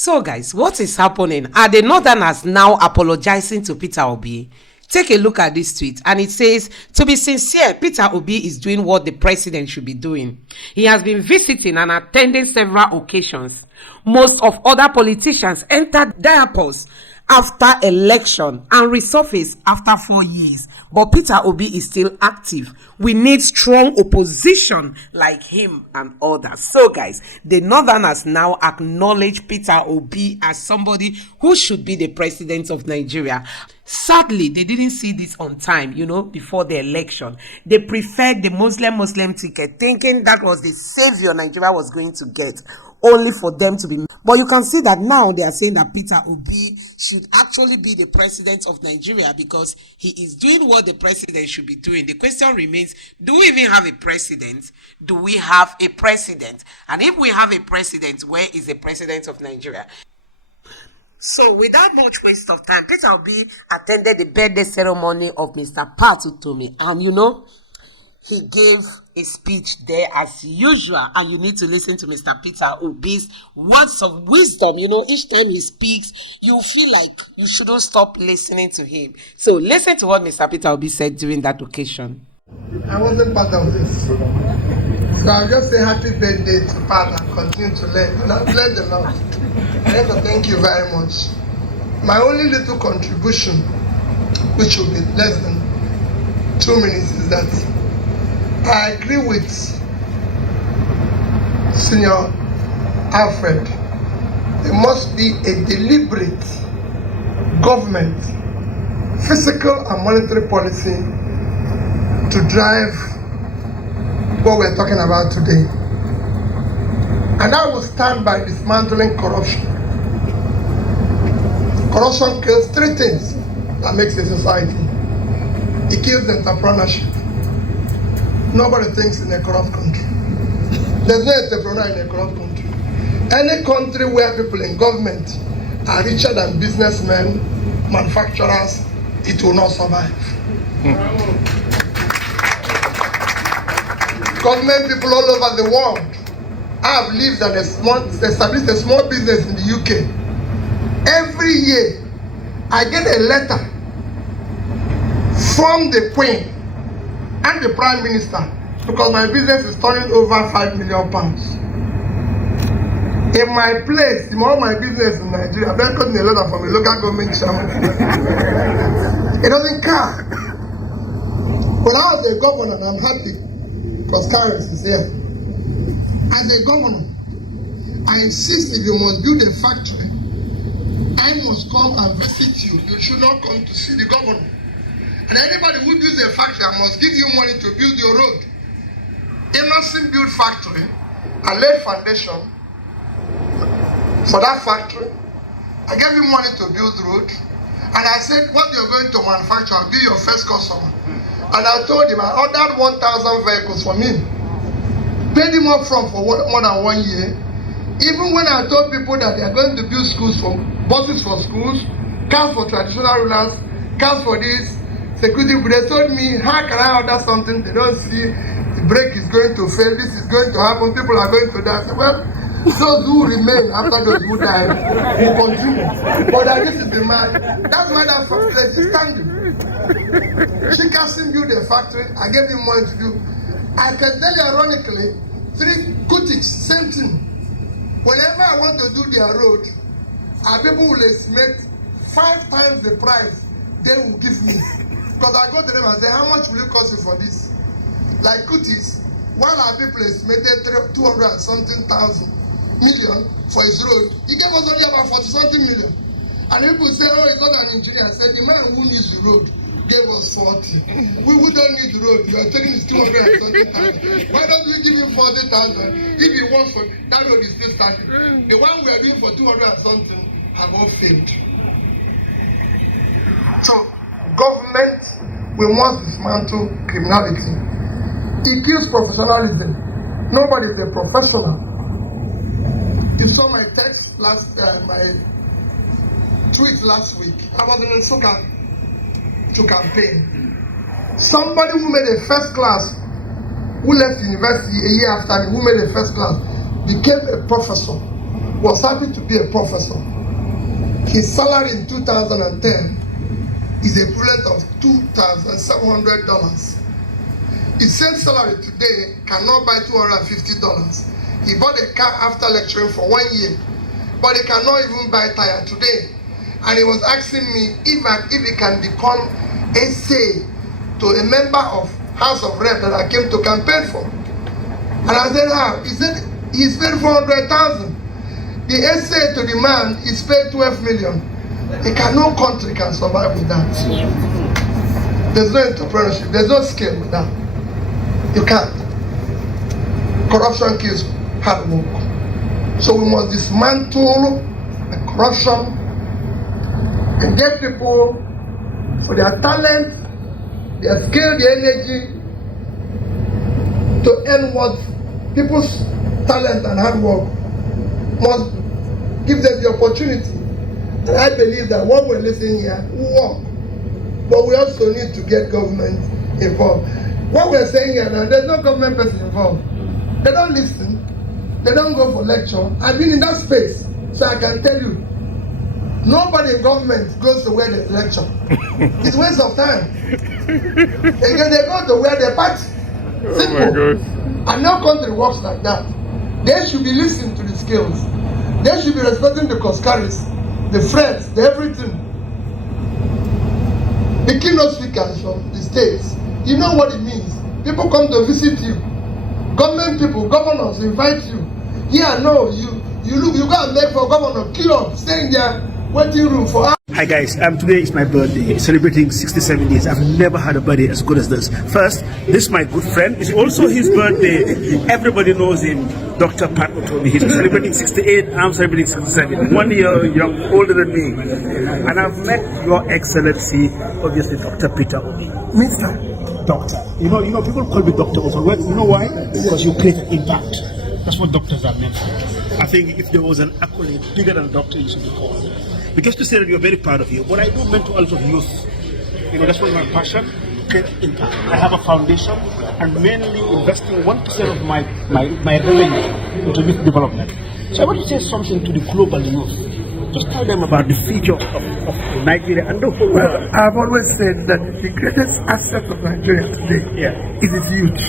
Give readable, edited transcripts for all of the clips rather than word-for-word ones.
So guys, what is happening? Are the Northerners now apologizing to Peter Obi? Take a look at this tweet and it says, to be sincere, Peter Obi is doing what the president should be doing. He has been visiting and attending several occasions. Most of other politicians entered diapers after election and resurface after 4 years. But Peter Obi is still active. We need strong opposition like him and others. So guys, the Northerners now acknowledge Peter Obi as somebody who should be the president of Nigeria. Sadly, they didn't see this on time, before the election. They preferred the Muslim ticket, thinking that was the savior Nigeria was going to get, only for them to be. But you can see that now they are saying that Peter Obi should actually be the president of Nigeria because he is doing what the president should be doing. The question remains, do we even have a president? Do we have a president? And if we have a president, where is the president of Nigeria? So without much waste of time, Peter Obi attended the birthday ceremony of Mr. Patutomi, and he gave a speech there as usual, and you need to listen to Mr. Peter Obi's words of wisdom. Each time he speaks, you feel like you shouldn't stop listening to him. So listen to what Mr. Peter Obi said during that occasion. I wasn't part of this. So I'll just say happy birthday to Pat and continue to learn. And I've learned a lot. I want to thank you very much. My only little contribution, which will be less than 2 minutes, is that I agree with Senior Alfred. There must be a deliberate government, fiscal and monetary policy to drive what we're talking about today. And I will stand by dismantling corruption. Corruption kills 3 things that makes a society. It kills entrepreneurship. Nobody thinks in a corrupt country. There's no entrepreneur in a corrupt country. Any country where people in government are richer than businessmen, manufacturers, it will not survive. Government people all over the world have lived and established a small business in the UK. Every year, I get a letter from the Queen and the Prime Minister because my business is turning over £5 million. In my place, in all my business in Nigeria, I've gotten a letter from a local government chairman. It doesn't count. When I was a governor, and I'm happy because Karen is here. As a governor, I insist if you must build a factory, I must come and visit you. You should not come to see the governor. And anybody who builds a factory, I must give you money to build your road. Innocent built factory, I laid foundation for that factory. I gave you money to build the road. And I said, what you're going to manufacture, I'll be your first customer. And I told him, I ordered 1,000 vehicles from him. Paid him up front for more than 1 year. Even when I told people that they are going to build schools for buses for schools, cars for traditional rulers, cars for this, security, but they told me, how can I order something? They don't see the brake is going to fail, this is going to happen, people are going to die. I said, well, those who remain after those who die will continue. But this is the man. That's why that place is standing. Chikasim built a factory, I gave him money to do. I can tell you ironically, 3 Kutich, same thing. Whenever I want to do their road, our people will estimate 5 times the price they will give me. Because I go to them and say, how much will it cost you for this? Like Kutis, while our people estimated 200 and something thousand million for his road, he gave us only about 40 something million. And people say, oh, he's not an engineer. I said, the man who needs the road gave us 40. We don't need the road. You are taking his 200 and something thousand. Why don't we give him 40,000? If he wants for that road is still standing. The one we are doing for 200 and something have all failed. So, government, we must dismantle criminality. It kills professionalism. Nobody is a professional. You saw my text my tweet last week. I was in Nsukka to campaign. Somebody who made a first class, who left university a year after me, who made a first class, became a professor was happy to be a professor. His salary in 2010 is equivalent of $2,700. His same salary today cannot buy $250. He bought a car after lecturing for 1 year, but he cannot even buy tire today. And he was asking me if he can become SA to a member of House of Rep that I came to campaign for. And I said, how? He said, he's paid 400,000. The SA to the man is paid 12 million. No country can survive with that. There's no entrepreneurship, there's no skill with that. You can't. Corruption kills hard work. So we must dismantle the corruption and get people for their talent, their skill, their energy to earn what people's talent and hard work must give them the opportunity. And I believe that what we're listening here will work. But we also need to get government involved. What we're saying here now, there's no government person involved. They don't listen. They don't go for lecture. I've been in that space, so I can tell you, nobody in government goes to where there's lecture. It's a waste of time. They go to where they party. Simple. Oh my God. And no country works like that. They should be listening to the skills. They should be respecting the Koskaris, the friends, the everything. The keynote speakers from the states, you know what it means. People come to visit you. Government people, governors invite you. Yeah, no, you go and beg for governor, queue up, stay in their waiting room for hours. Hi guys, today is my birthday, celebrating 67 years. I've never had a birthday as good as this. First, this is my good friend. It's also his birthday. Everybody knows him, Dr. Pat Otomi. He's celebrating 68, I'm celebrating 67. 1 year young, older than me. And I've met Your Excellency, obviously Dr. Peter Obi. Mister. Doctor. You know, people call me doctor also. You know why? Because you create an impact. That's what doctors are meant for. I think if there was an accolade bigger than doctor, you should be called. Because to say that we're very proud of you, but I do mental health of youth. That's one of my passion, create impact. I have a foundation and mainly investing 1% of my revenue into youth development. So I want to say something to the global youth. Just tell them about the future of Nigeria and the whole world. I've always said that the greatest asset of Nigeria today is its youth.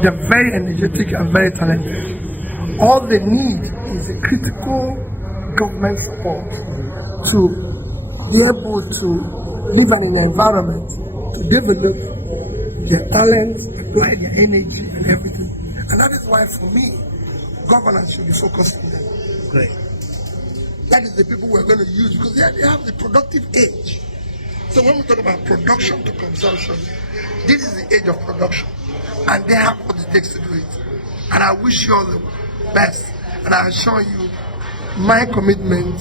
They're very energetic and very talented. All they need is a critical government support to be able to live in an environment to develop their talents, apply their energy and everything. And that is why for me, governance should be focused on them. Great. That is the people we're going to use because they have the productive age. So when we talk about production to consumption, this is the age of production. And they have what it takes to do it. And I wish you all the best. And I assure you my commitment,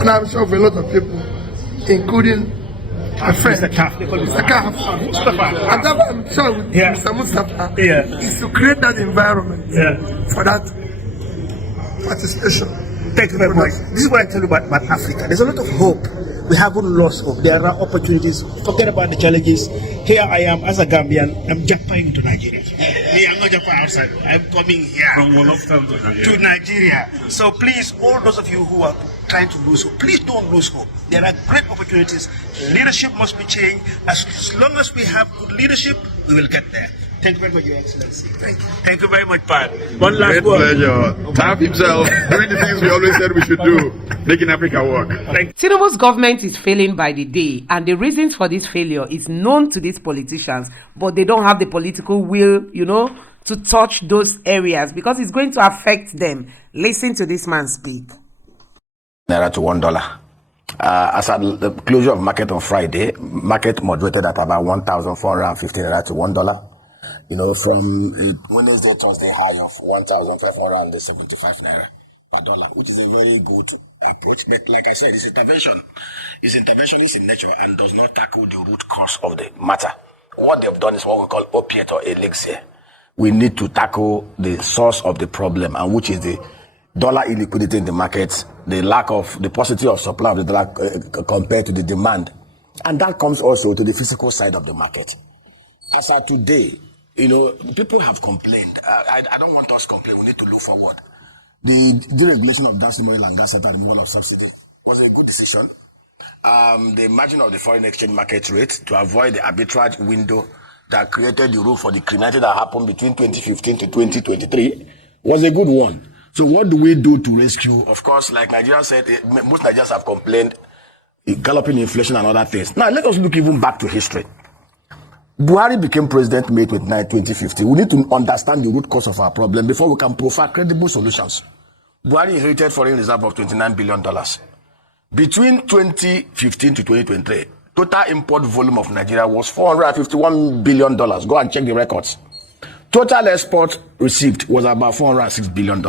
and I'm sure of a lot of people, including my friend, Mr. Kaf, I'm sure with Mr. Mustafa, is to create that environment for that participation. Thank you very much. This is what I tell you about Africa. There's a lot of hope. We haven't lost hope. There are opportunities. Forget about the challenges. Here I am as a Gambian. I'm jumping into Nigeria. Me, I'm not jumping outside. I'm coming here from to Nigeria. So please, all those of you who are trying to lose hope, please don't lose hope. There are great opportunities. Leadership must be changed. As long as we have good leadership, we will get there. Thank you very much, Your Excellency. Thank you very much, Pat. One last word. Pleasure. Tap himself doing the things we always said we should do, making Africa work. Tinubu's government is failing by the day, and the reasons for this failure is known to these politicians, but they don't have the political will, to touch those areas because it's going to affect them. Listen to this man speak. Naira to $1. As at the closure of market on Friday, market moderated at about 1,450 Naira to $1. From Wednesday, Thursday high of 1,575 Naira per dollar, which is a very good approach. But like I said, it's intervention. It's interventionist in nature and does not tackle the root cause of the matter. What they've done is what we call opiate or elixir. We need to tackle the source of the problem, and which is the dollar illiquidity in the markets, the lack of the paucity of supply of the dollar compared to the demand. And that comes also to the physical side of the market. As of today, people have complained. I don't want us to complain. We need to look forward. The deregulation of downstream oil and gas sector and removal of subsidy was a good decision. The margin of the foreign exchange market rate to avoid the arbitrage window that created the rule for the criminality that happened between 2015 to 2023 was a good one. So what do we do to rescue? Of course, like Nigerians said, most Nigerians have complained, galloping inflation and other things. Now, let us look even back to history. Buhari became president May 29, 2015. We need to understand the root cause of our problem before we can provide credible solutions. Buhari inherited foreign reserve of $29 billion. Between 2015 to 2023, total import volume of Nigeria was $451 billion. Go and check the records. Total export received was about $406 billion.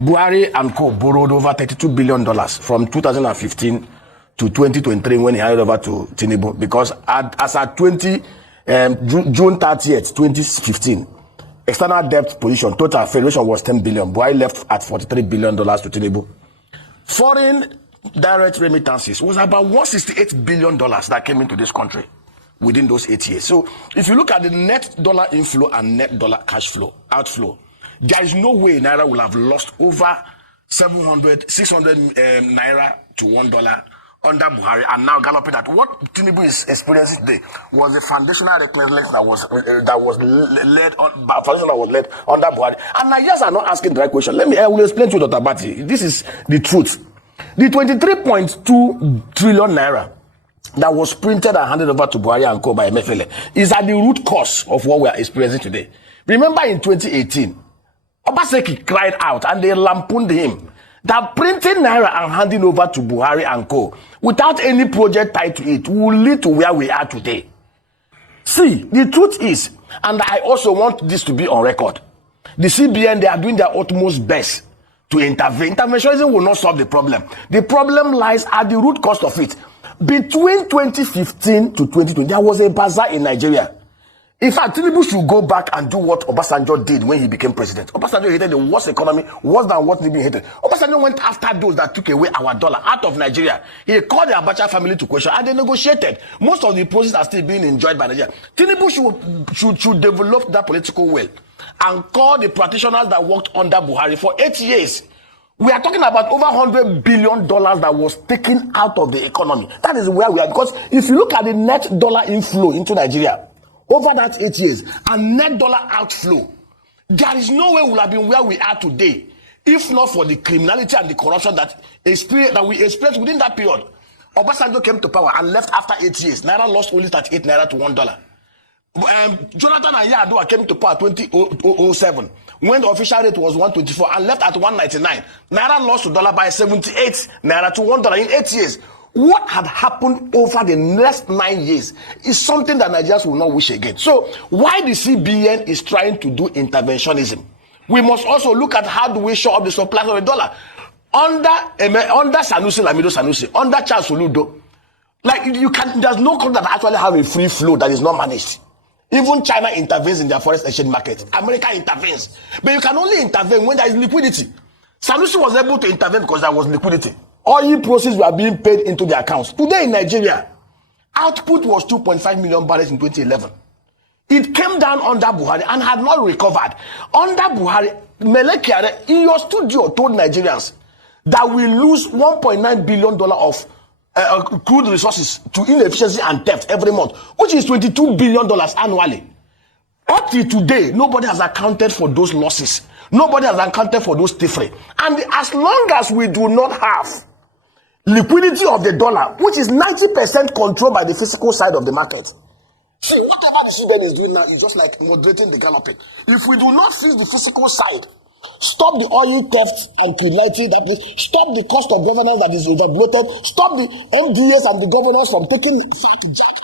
Buhari and co borrowed over $32 billion from 2015 to 2023 when he handed over to Tinubu, because as at June 30th, 2015, external debt position, total federation was $10 billion. Buhari left at $43 billion to Tinubu. Foreign direct remittances was about $168 billion that came into this country within those 8 years. So if you look at the net dollar inflow and net dollar cash flow, outflow, there is no way Naira will have lost over 600 Naira to $1 under Buhari, and now galloping at what Tinubu is experiencing today was the foundational recklessness that was led under Buhari. And Nigerians are not asking the right question. I will explain to you, Dr. Bati. This is the truth. The 23.2 trillion Naira that was printed and handed over to Buhari and co by MFL is at the root cause of what we are experiencing today. Remember in 2018, Obaseki cried out and they lampooned him that printing Naira and handing over to Buhari and co without any project tied to it will lead to where we are today. See, the truth is, and I also want this to be on record, the CBN, they are doing their utmost best to intervene. Interventionism will not solve the problem. The problem lies at the root cause of it. Between 2015 to 2020, there was a bazaar in Nigeria. In fact, Tinubu should go back and do what Obasanjo did when he became president. Obasanjo hated the worst economy, worse than what Tinubu hated. Obasanjo went after those that took away our dollar out of Nigeria. He called the Abacha family to question and they negotiated. Most of the processes are still being enjoyed by Nigeria. Tinubu should develop that political will and call the practitioners that worked under Buhari for 8 years. We are talking about over $100 billion that was taken out of the economy. That is where we are. Because if you look at the net dollar inflow into Nigeria over that 8 years and net dollar outflow, there is no way we would have been where we are today if not for the criminality and the corruption that we experienced within that period. Obasanjo came to power and left after 8 years. Naira lost only 38 Naira to $1. Jonathan and Yar'Adua came to power 2007 when the official rate was 124 and left at 199. Naira lost to dollar by 78 Naira to $1 in 8 years. What had happened over the next 9 years is something that Nigerians will not wish again. So why the CBN is trying to do interventionism, we must also look at how do we show up the supply of the dollar. Under Sanusi, Lamido Sanusi, under Charles Oludo, there's no country that actually have a free flow that is not managed. Even China intervenes in their foreign exchange market. America intervenes. But you can only intervene when there is liquidity. Sanusi was able to intervene because there was liquidity. Oil proceeds were being paid into the accounts. Today in Nigeria, output was 2.5 million barrels in 2011. It came down under Buhari and had not recovered. Under Buhari, Mele Kyari in your studio told Nigerians that we lose $1.9 billion of crude resources to inefficiency and theft every month, which is $22 billion annually. Up till today, nobody has accounted for those losses. Nobody has accounted for those thievery. And as long as we do not have liquidity of the dollar, which is 90% controlled by the physical side of the market, see, whatever the CBN is doing now is just like moderating the galloping. If we do not fix the physical side, stop the oil theft and criminality that is, stop the cost of governance that is overbloated, stop the MDAs and the governors from taking fat jack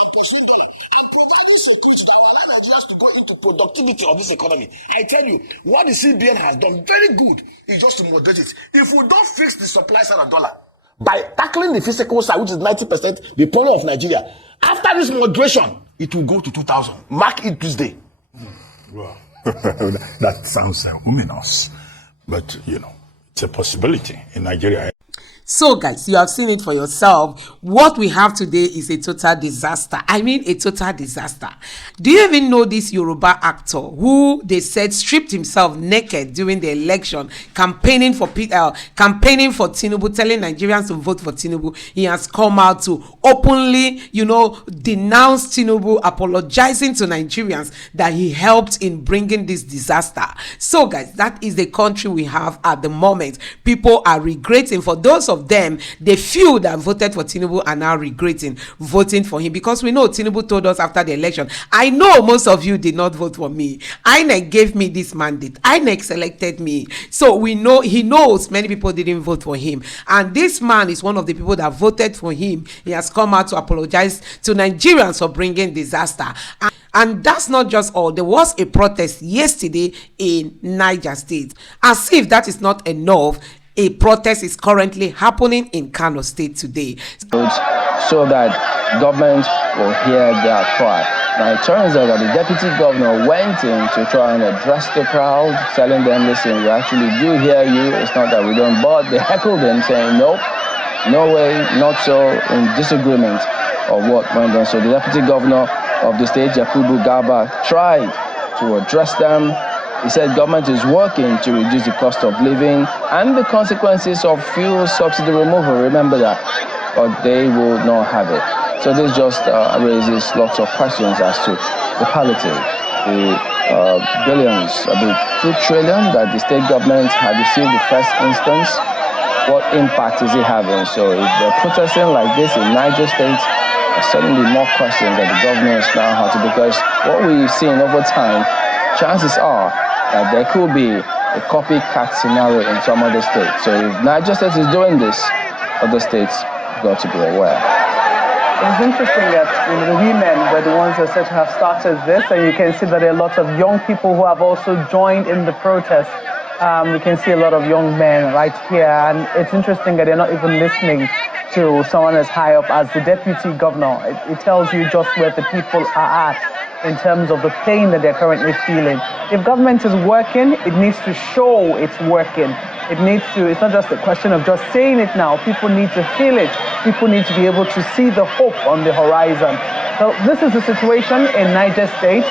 and pursuing dollar and providing security that will allow Nigerians to go into productivity of this economy. I tell you, what the CBN has done very good is just to moderate it. If we don't fix the supply side of dollar by tackling the physical side, which is 90% the problem of Nigeria, after this moderation, it will go to 2000. Mark it Tuesday. Wow. That sounds ominous, but it's a possibility in Nigeria. So guys, you have seen it for yourself. What we have today is a total disaster. I mean, a total disaster. Do you even know this Yoruba actor who they said stripped himself naked during the election, campaigning for Tinubu, telling Nigerians to vote for Tinubu? He has come out to openly, denounce Tinubu, apologizing to Nigerians that he helped in bringing this disaster. So guys, that is the country we have at the moment. People are regretting. For those of them, the few that voted for Tinubu are now regretting voting for him, because we know Tinubu told us after the election, I know most of you did not vote for me. INEC gave me this mandate. INEC selected me. So we know, he knows many people didn't vote for him. And this man is one of the people that voted for him. He has come out to apologize to Nigerians for bringing disaster. And that's not just all. There was a protest yesterday in Niger State. As if that is not enough, a protest is currently happening in Kano State today. So that government will hear their cry. Now it turns out that the deputy governor went in to try and address the crowd, telling them, listen, we actually do hear you. It's not that we don't, but they heckled him, saying, nope, no way, not so, in disagreement of what went on. So the deputy governor of the state, Yakubu Garba, tried to address them. He said government is working to reduce the cost of living and the consequences of fuel subsidy removal. Remember that, but they will not have it. So this just raises lots of questions as to the palliative, the billions, about 2 trillion that the state government had received the first instance. What impact is it having? So if they're protesting like this in Niger State, there's certainly more questions that the governors now have to, because what we've seen over time, chances are that there could be a copycat scenario in some other states. So if Niger State is doing this, other states got to be aware. It's interesting that the women were the ones that said to have started this, and you can see that there are lots of young people who have also joined in the protest. You can see a lot of young men right here, and it's interesting that they're not even listening to someone as high up as the deputy governor. It tells you just where the people are at in terms of the pain that they're currently feeling. If government is working, it needs to show it's working. It's not just a question of just saying it now. People need to feel it. People need to be able to see the hope on the horizon. So this is the situation in Niger State.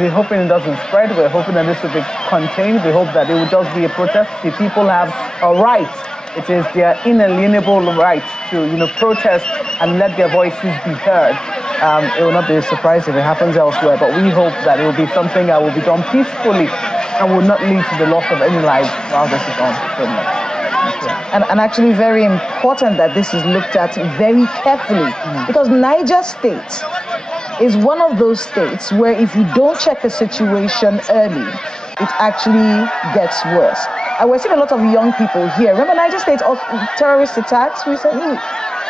We're hoping it doesn't spread. We're hoping that this will be contained. We hope that it will just be a protest. The people have a right. It is their inalienable right to, protest and let their voices be heard. It will not be a surprise if it happens elsewhere, but we hope that it will be something that will be done peacefully and will not lead to the loss of any lives while this is on. And actually very important that this is looked at very carefully, because Niger State is one of those states where if you don't check a situation early, it actually gets worse. And we're seeing a lot of young people here. Remember Niger State of terrorist attacks recently?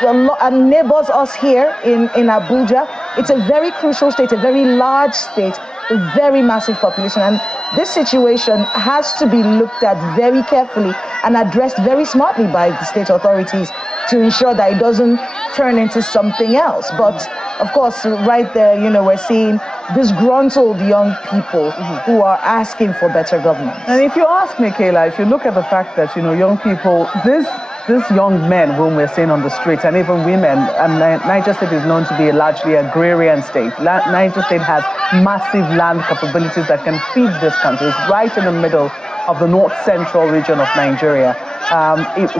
And neighbors us here in Abuja. It's a very crucial state, a very large state, a very massive population. And this situation has to be looked at very carefully and addressed very smartly by the state authorities to ensure that it doesn't turn into something else. But of course, right there, we're seeing disgruntled young people who are asking for better governance. And if you ask me, Kayla, if you look at the fact that, young people, these young men whom we're seeing on the streets, and even women, and Niger State is known to be a largely agrarian state. Niger State has massive land capabilities that can feed this country. It's right in the middle of the north-central region of Nigeria.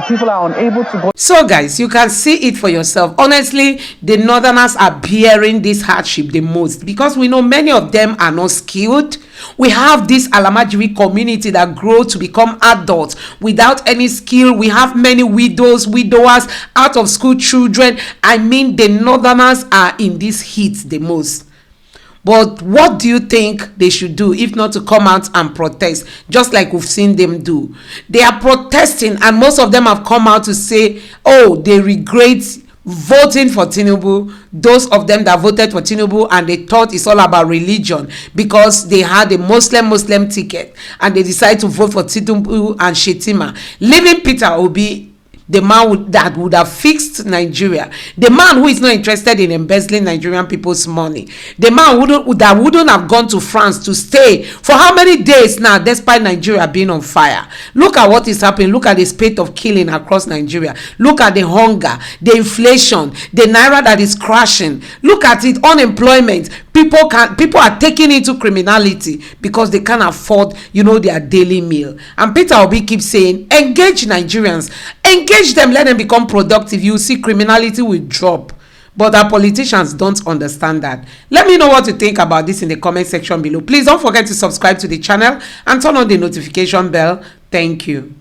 People are unable to go. So guys, you can see it for yourself. Honestly, the northerners are bearing this hardship the most, because we know many of them are not skilled. We have this Alamajiri community that grow to become adults without any skill. We have many widowers, out of school children. I mean, the northerners are in this heat the most. But what do you think they should do if not to come out and protest, just like we've seen them do? They are protesting, and most of them have come out to say, oh, they regret voting for Tinubu. Those of them that voted for Tinubu and they thought it's all about religion because they had a Muslim ticket and they decided to vote for Tinubu and Shetima, leaving Peter Obi the man that would have fixed Nigeria, the man who is not interested in embezzling Nigerian people's money, the man that wouldn't have gone to France to stay for how many days now, despite Nigeria being on fire. Look at what is happening. Look at the spate of killing across Nigeria. Look at the hunger, the inflation, the naira that is crashing. Look at it, unemployment. People are taking into criminality because they can't afford, their daily meal. And Peter Obi keeps saying, engage Nigerians, engage them, let them become productive. You see criminality will drop. But our politicians don't understand that. Let me know what you think about this in the comment section below. Please don't forget to subscribe to the channel and turn on the notification bell. Thank you.